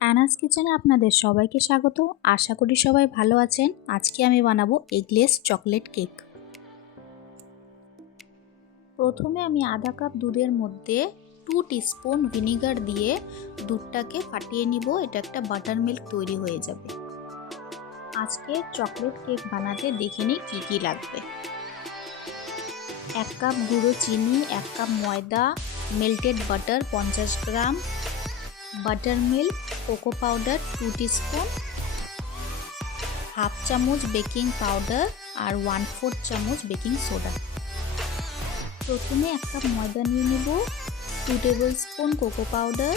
অ্যানাস কিচেনে আপনাদের সবাইকে স্বাগত। আশা করি সবাই ভালো আছেন। আজকে আমি বানাবো এগলেস চকলেট কেক। প্রথমে আমি আধা কাপ দুধের মধ্যে 2 টিস্পুন ভিনিগার দিয়ে দুধটাকে ফাটিয়ে নিব। এটা একটা বাটার মিল্ক তৈরি হয়ে যাবে। আজকে চকলেট কেক বানাতে দেখে নিই কী কী লাগবে। 1 কাপ গুঁড়ো চিনি, 1 কাপ ময়দা, melted butter 50 gram, buttermilk, cocoa powder 2 teaspoon, half চামচ বেকিং পাউডার আর 1/4 চামচ বেকিং সোডা। প্রথমে 1 কাপ ময়দা নিয়ে নেব, 2 tablespoon cocoa powder,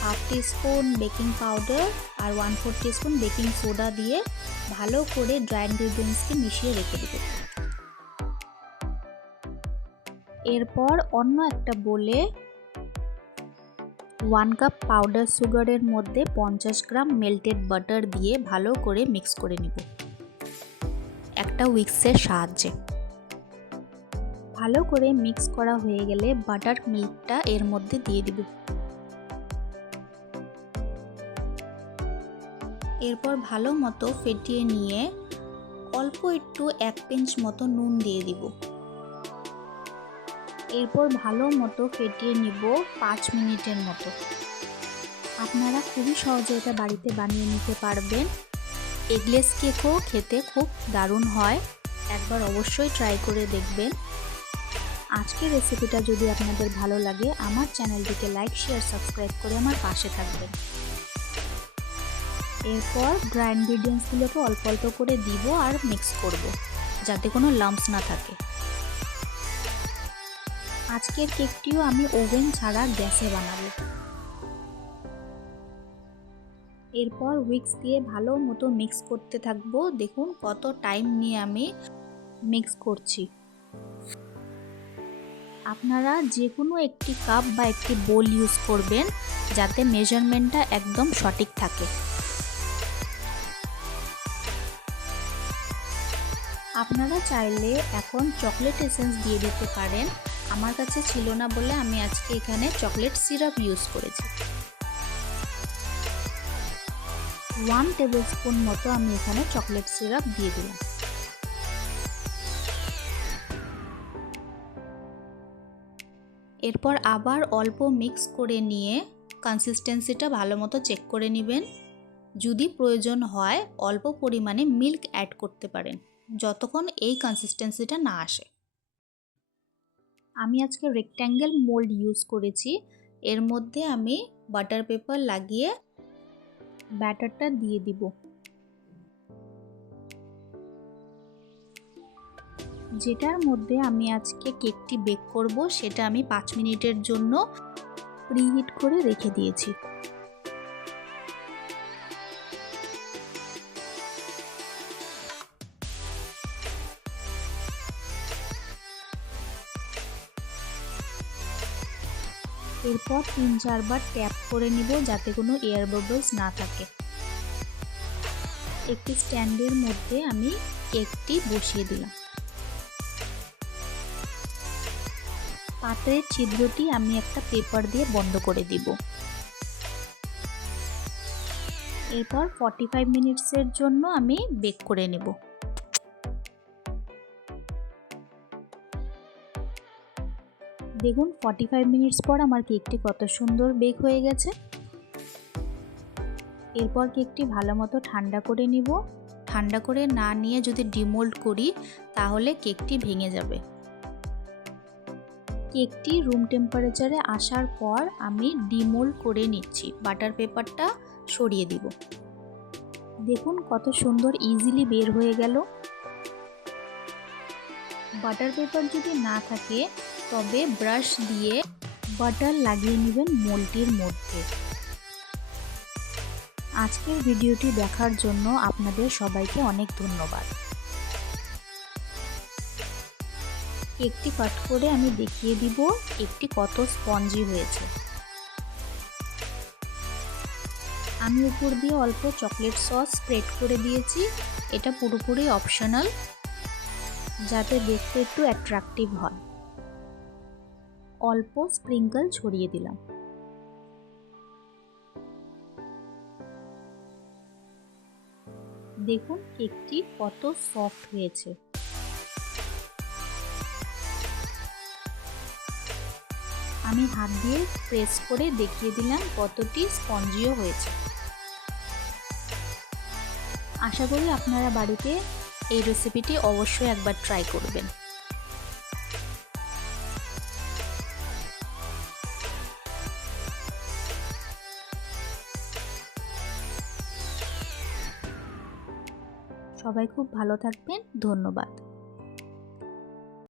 half teaspoon baking powder আর 1/4 টিস্পুন বেকিং সোডা দিয়ে ভালো করে ড্রাই ইনগ্রিডিয়েন্টসকে মিশিয়ে রেখে দেব। এরপর অন্য একটা বোলে 1 কাপ পাউডার সুগারের মধ্যে 50 গ্রাম মেল্টেড বাটার দিয়ে ভালো করে মিক্স করে নেব একটা হুইস্কের সাহায্যে। ভালো করে মিক্স করা হয়ে গেলে বাটার মিল্কটা এর মধ্যে দিয়ে দিব। এরপর ভালো মতো ফেটিয়ে নিয়ে অল্প একটু 1 পিঞ্চ মতো নুন দিয়ে দিব। এরপর ভালো মতো ফেটিয়ে নিব 5 মিনিটের মতো। আপনারা খুবই সহজে এটা বাড়িতে বানিয়ে নিতে পারবেন। এগলেস কেকও খেতে খুব দারুণ হয়, একবার অবশ্যই ট্রাই করে দেখবেন। আজকের রেসিপিটা যদি আপনাদের ভালো লাগে আমার চ্যানেলটিকে লাইক, শেয়ার, সাবস্ক্রাইব করে আমার পাশে থাকবেন। এরপর ড্রাই ইনগ্রিডিয়েন্টসগুলোকে অল্প অল্প করে দিব আর মিক্স করব, যাতে কোনো লাম্পস না থাকে। আজকের কেকটিও আমি ওভেন ছাড়া গ্যাসে বানাবো। এরপর হুইস্ক দিয়ে ভালো মতো মিক্স করতে থাকবো। দেখুন কত টাইম নিয়ে আমি মিক্স করছি। আপনারা যে কোনো একটি কাপ বা একটি বোল ইউজ করবেন যাতে মেজারমেন্টটা একদম সঠিক থাকে। আপনারা চাইলে এখন চকলেট এসেন্স দিয়ে দিতে পারেন। আমার কাছে ছিল না বলে আমি আজকে এখানে চকলেট সিরাপ ইউজ করেছি। 1 টেবিল স্পুন মতো আমি এখানে চকলেট সিরাপ দিয়ে দিলাম। এরপর আবার অল্প মিক্স করে নিয়ে কনসিস্টেন্সিটা ভালো মতো চেক করে নেবেন। যদি প্রয়োজন হয় অল্প পরিমাণে মিল্ক অ্যাড করতে পারেন, যতক্ষণ এই কনসিস্টেন্সিটা না আসে। আমি আজকে রেক্ট্যাঙ্গেল মোল্ড ইউজ করেছি। এর মধ্যে আমি বাটার পেপার লাগিয়ে ব্যাটারটা দিয়ে দিব। যেটার মধ্যে আমি আজকে কেকটি বেক করব সেটা আমি 5 মিনিটের জন্য প্রিহিট করে রেখে দিয়েছি। এরপর 3-4 বার ট্যাপ করে নিব যাতে কোনো এয়ার বাবলস না থাকে। একটি স্ট্যান্ডের মধ্যে আমি কেকটি বসিয়ে দিলাম। পাত্রের ছিদ্রটি আমি একটা পেপার দিয়ে বন্ধ করে দিব। এরপর 45 মিনিটসের জন্য আমি বেক করে নেব। দেখুন 45 মিনিটস পর আমার কেকটি কত সুন্দর বেক হয়ে গেছে। এরপর কেকটি ভালো মতো ঠান্ডা করে নিব। ঠান্ডা করে না নিয়ে যদি ডিমোল্ড করি তাহলে কেকটি ভেঙে যাবে। কেকটি রুম টেম্পারেচারে আসার পর আমি ডিমোল্ড করে নিচ্ছি। বাটার পেপারটা সরিয়ে দিব। দেখুন কত সুন্দর ইজিলি বের হয়ে গেল। বাটার পেপার যদি না থাকে তবে ব্রাশ দিয়ে বাটার লাগিয়ে নেবেন মোল্ডটির মধ্যে। আজকের ভিডিওটি দেখার জন্য আপনাদের সবাইকে অনেক ধন্যবাদ। কেকটি কাট করে আমি দেখিয়ে দিব কেকটি কত স্পঞ্জি হয়েছে। আমি উপর দিয়ে অল্প চকলেট সস স্প্রেড করে দিয়েছি। এটা পুরোপুরি অপশনাল, যাতে দেখতে একটু অ্যাট্রাকটিভ হয়। অল্প স্প্রিঙ্কল ছড়িয়ে দিলাম। দেখুন কেকটি কত সফট হয়েছে। আমি হাত দিয়ে প্রেস করে দেখিয়ে দিলাম কতটি স্পঞ্জিও হয়েছে। আশা করি আপনারা বাড়িতে এই রেসিপিটি অবশ্যই একবার ট্রাই করবেন। সবাই খুব ভালো থাকবেন। ধন্যবাদ।